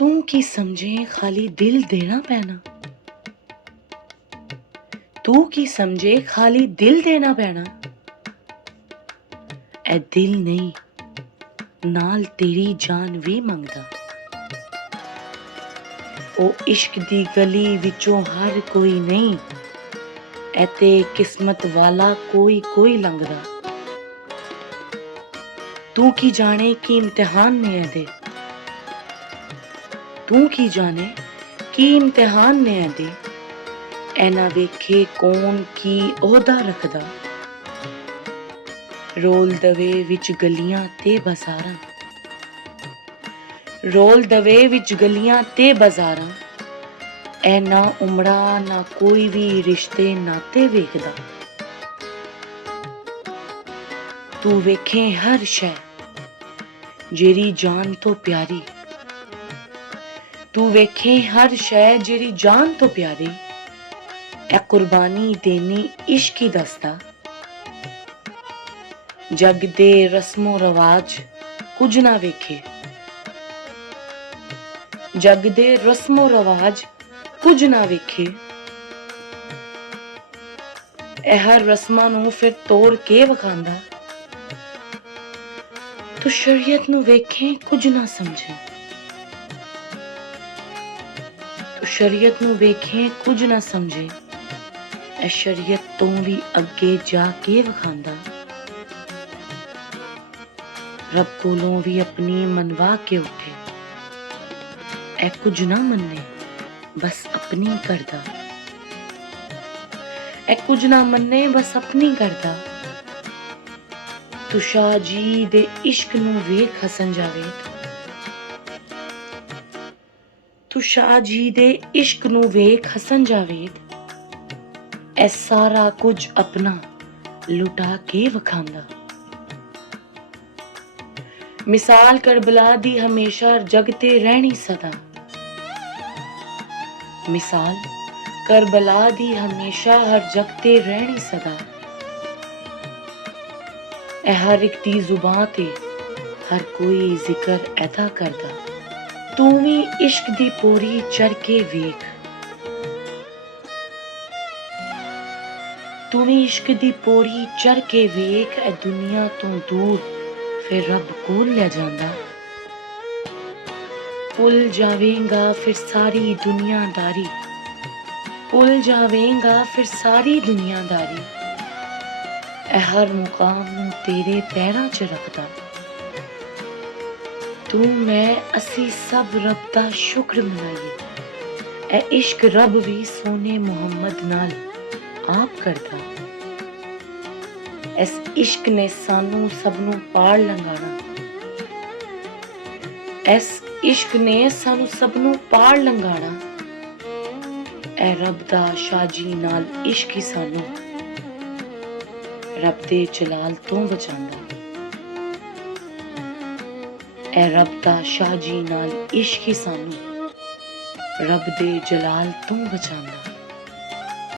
तू की समझे खाली दिल देना पैना, तू की समझे खाली दिल देना पैना। ए दिल नहीं नाल तेरी जान भी मंगदा। ओ इश्क दी गली विचों हर कोई नहीं, ए ते किस्मत वाला कोई कोई लंघदा। तू की जाने की इम्तिहान ने एदे, तू की जाने की इम्तिहान ने एदे। ऐना वेखे कौन की ओहदा रखदा। रोल दवे विच गलियां ते बाजारां, रोल दवे विच गलियां ते बाजारां। ऐ ना उमड़ा ना कोई भी रिश्ते नाते वेखदा। तू वेखे हर शै जेरी जान तो प्यारी, तू वेखे हर शै जेरी जान तो प्यारी। ए कुर्बानी देनी इश्क ही दसदा। जग दे रस्मो रवाज कुछ ना वेखे, जग दे रस्मो रवाज कुछ ना वेखे। ए हर रस्मां नूं फिर तोड़ के वखांदा। तू शरीयत नूं वेखे कुछ ना समझे, तू शरीयत नूं वेखे कुछ ना समझे। ए शरीयत तो भी अगे जाके वखांदा। रब कोलों भी अपनी मनवा के उठे, ए कुछ ना मन्ने बस अपनी करदा। ए कुछ ना मन्ने बस अपनी करदा। तू शाह जी दे इश्क नूं वेख हसन जावेद, तू शाह जी दे इश्क नूं वेख हसन जावेद। ए सारा कुछ अपना लुटा के वखांदा। मिसाल करबला दी हमेशा जगते रहनी सदा। मिसाल करबला दी हमेशा हर जगते रहनी सदा। ए हर एक दी जुबां ते हर कोई जिक्र ऐदा करदा। तू भी इश्क दी पोरी चढ़ के वेख, तू भी इश्क दी पोरी चढ़ के वेख। ए दुनिया तो दूर फिर रब कोल ले जांदा। भुल जावेगा फिर सारी दुनियादारी, भुल जावेगा फिर सारी दुनियादारी। ए हर मुकाम नूं तेरे पैरां च रखदा। तू मैं असी सब रब दा शुक्र मनाइए। ए इश्क रब भी सोने मुहम्मद नाल आप करदा। इस इश्क ने सानू सबनू पार लंघाना, इस इश्क ने सानू सबनू पार लंघाना। ए रब दा शाजी नाल इश्क ही सानू रब दे जलाल तो बचांदा। ए रब दा शाजी नाल इश्क ही सानू रब दे जलाल तो बचांदा।